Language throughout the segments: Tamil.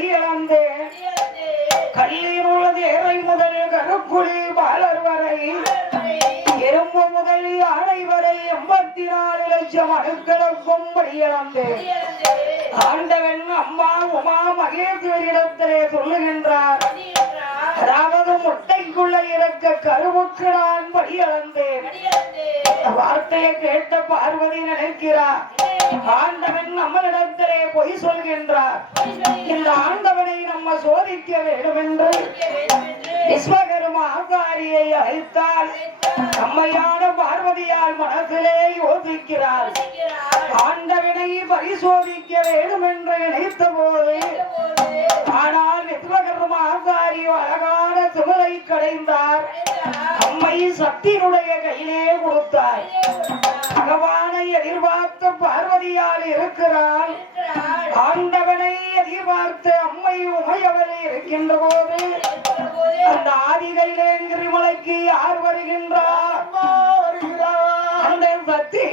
அடியளந்தே கல்லீருளது ஏழை முதல் கருக்குழி பாலர் வரை எறும்பு முதல் ஆடை வரை எண்பத்தி நாலு லட்சம் அணுக்களுக்கும் படியளந்தே ஆண்டவன் அம்மா உமா மகேஸ்வரிடத்திலே சொல்லுகின்றார். அதாவது முட்டைக்குள்ள இறக்க கருவுக்கு நான் படியளந்தேன் வார்த்தையை கேட்ட பார்வதி நினைக்கிறார். ஆண்டவன் நம்மளிடத்திலே பொய் சொல்கின்றார். இந்த ஆண்டவனை நம்ம சோதிக்க வேண்டும் என்று விஸ்வகர்ம ஆசாரியை அழைத்தால் அம்மையான பார்வதியால் மனசிலே யோசிக்கிறார். ஆண்டவனை பரிசோதிக்க வேண்டும் என்று நினைத்த போது ஆனால் விஸ்வகர்ம ஆசாரி அழகான சுமலை கடைந்தார். அம்மை சக்தியினுடைய கையிலே கொடுத்தார். பகவானை எதிர்பார்த்த பார்வதியால் இருக்கிறாள். ஆண்டவனை எதிர்பார்த்த அம்மை உமையவரை இருக்கின்ற போது அந்த ஆதிகையிலே கிரிமலைக்கு யார் வருகின்றார் அந்த சக்தி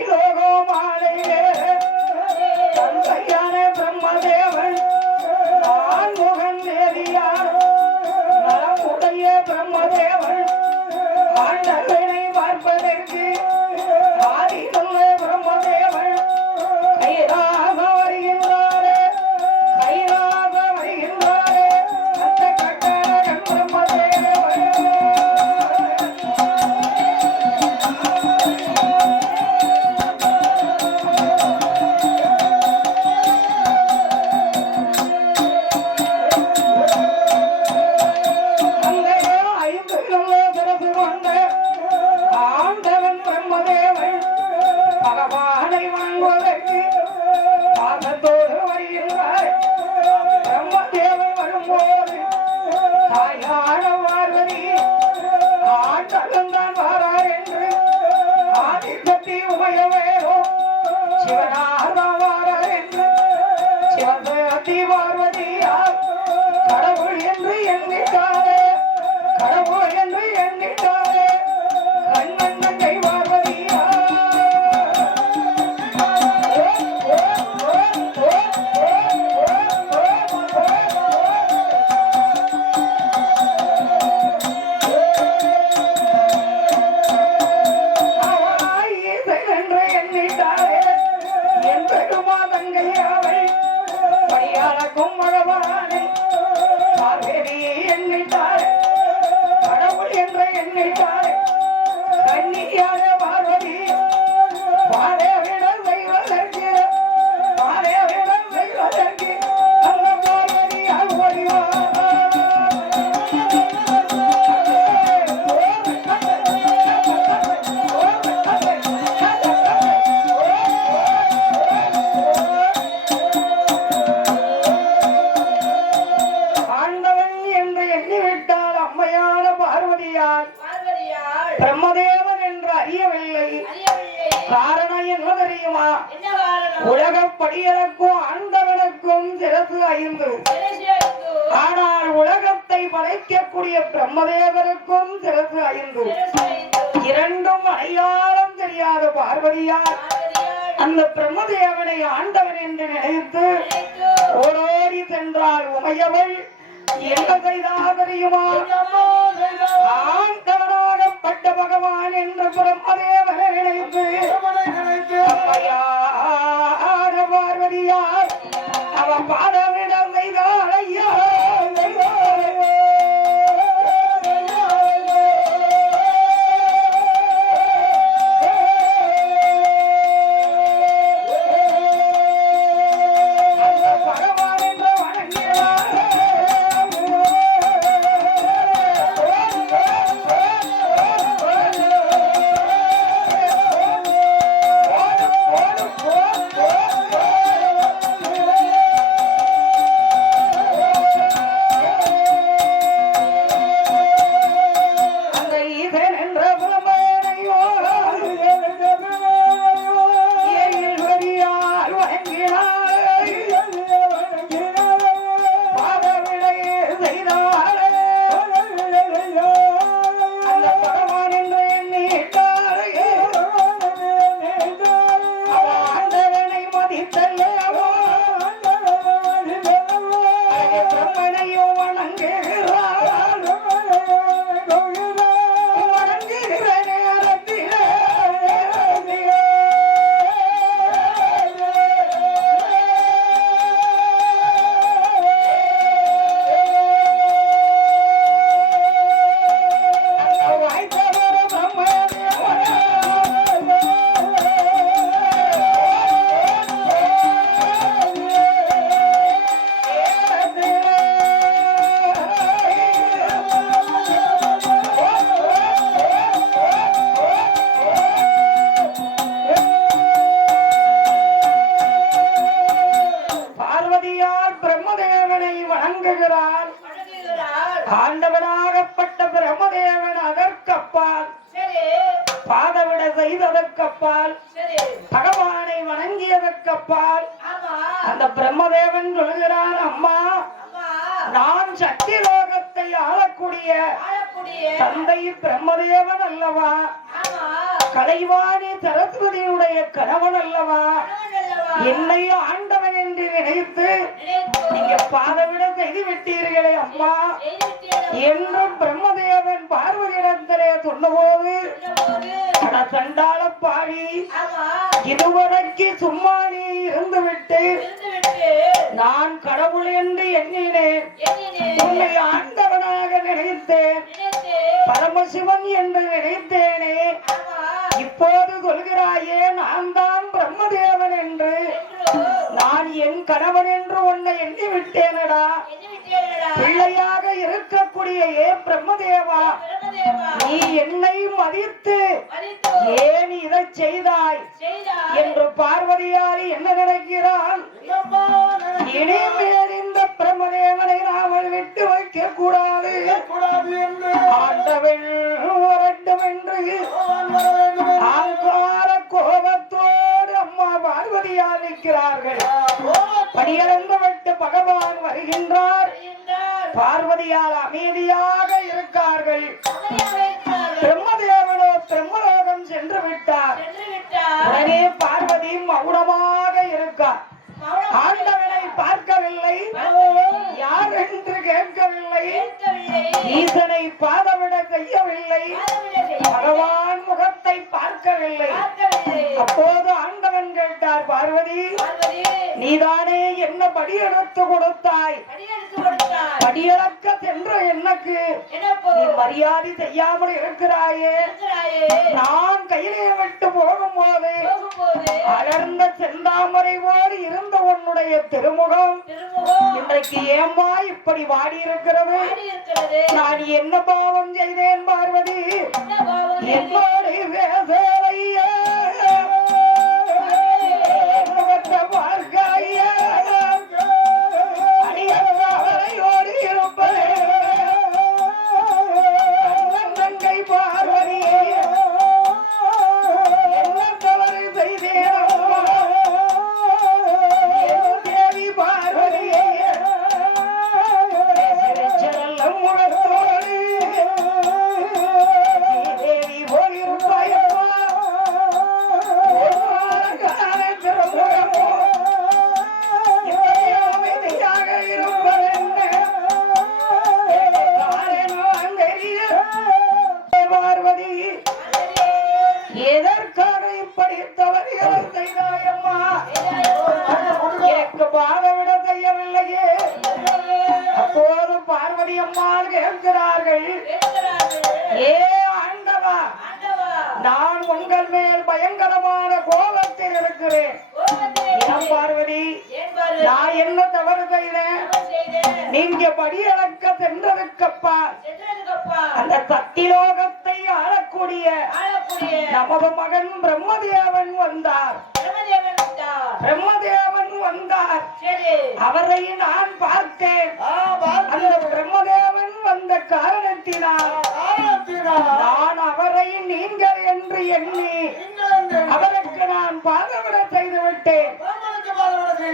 பணியாளக்கும் மழவானை பார்வதியை எண்ணிட்டாரே கடவுள் என்ற எண்ணிட்டாரே கண்ணியான சிறப்பு ஐந்து. ஆனால் உலகத்தை படைக்கக்கூடிய பிரம்மதேவருக்கும் சிறப்பு ஐந்து. இரண்டும் அடையாளம் தெரியாத பார்வதியார் அந்த பிரம்மதேவனை ஆண்டவன் என்று நினைத்து ஓடோடி சென்றால் உமையவள் என்ன செய்தா தெரியுமா? ஆண்டவனாகப்பட்ட பகவான் என்று பிரம்மதேவனை செய்ததற்கப்பால் சரி. பகவானை வணங்கியதற்கப்பால் அந்த பிரம்மதேவன் சொல்கிறான் அம்மா நான் சக்தி லோகத்தை ஆளக்கூடிய தந்தை பிரம்மதேவன் அல்லவா? கலைவாணி சரஸ்வதியுடைய கணவன் அல்லவா? கணவன் அல்லவா? என்னை ஆண்டவன் என்று நினைத்து பாதவிடம் செய்து விட்டீர்களே அம்மா? என்றும் பிரம்மதேவன் பார்வதியிடத்திலே சொன்னபோது தண்டாள பாவி இதுவரைக்கு சும்மா நீ இருந்துவிட்டு நான் கடவுள் என்று எண்ணினேன். உன்னை ஆண்டவனாக நினைத்தேன். பரமசிவன் என்று நினைத்தேனே. இப்போது சொல்கிறாயே நான் தான் பிரம்மதேவன் என்று. நான் என் கணவன் என்று பிள்ளையாக இருக்கக்கூடிய ஏ பிரம்மதேவா நீ என்னை மதித்து ஏன் இதை செய்தாய்? என்று பார்வதியாரி என்ன நினைக்கிறாள் இனிமேல் இந்த பிரம்மதேவனை நாமல் விட்டு வைக்க கூடாது. ஆண்டவன் வரட்டும் என்று. ஆங்கார கோபத்தோடு அம்மா பார்வதியார் நிற்கிறார்கள். படியளந்து விட்டு பகவான் வருகின்றார். பார்வதியால் அமைதியாக இருக்கார்கள். பிரம்மதேவனோ பிரம்மலோகம் சென்று விட்டார். உடனே பார்வதி மௌனமாக இருக்கார். ஆண்டவனை பார்க்கவில்லை. யார் என்று கேட்கவில்லை. ஈசனை பாதவிட செய்யவில்லை. பகவான் முகத்தை பார்க்கவில்லை. அப்போது ஆண்டவன் கேட்டார் பார்வதி நீதானே என்ன படியெடுத்து கொடுத்தாய்? படியளக்க சென்ற எனக்கு மரியாதை செய்யாமல் இருக்கிறாயே. நான் கையிலே விட்டு போகும்போது போகும்போது அடர்ந்த செந்தாமரை போல் இருந்த உன்னுடைய திருமுகம். இன்றைக்கு ஏம்மா இப்படி வாடி இருக்கிறது. நான் என்ன பாவம் செய்தேன் பார்வதி? என்ன பாவம் அம்மாள் கேட்கிறார்கள் ஏ ஆண்டவா நான் உங்கள் மேல் பயங்கரமான கோபத்தில் இருக்கிறேன். பார்வதி? நான் என்ன தவறு செய்தேன். நீங்க படியளக்க சென்றதுக்கப்பா. சென்றதுக்கப்பா, அந்த சத்திலோகத்தை ஆளக்கூடிய நமது மகன் பிரம்மதேவன் வந்தார். பிரம்மதேவன் வந்தார். அவரை நான் பார்த்தேன் அந்த பிரம்மதேவன் வந்த காரணத்தினால் நான் அவரை நீங்கள் என்று எண்ணி அவருக்கு நான் பாதவிட செய்து விட்டேன்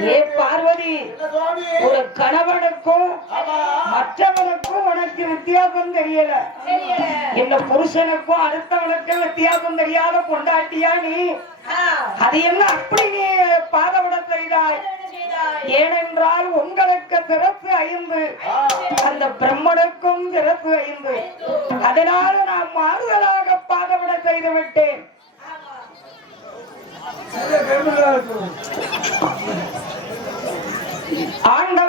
ஏ பார்வதி ஒரு கணவனுக்கும் மற்றவனுக்கும் உனக்கு வித்தியாசம் தெரியல. இந்த புருஷனுக்கும் அடுத்தவனுக்கும் வித்தியாசம் தெரியாத கொண்டாட்டியா நீ? அது என்ன அப்படி நீ பாதவிட செய்தாய்? ஏனென்றால் உங்களுக்கு சிறப்பு ஐந்து. அந்த பிரம்மனுக்கும் சிறப்பு ஐந்து. அதனால நாம் செய்து விட்டேன் ஆமா. ஆண்ட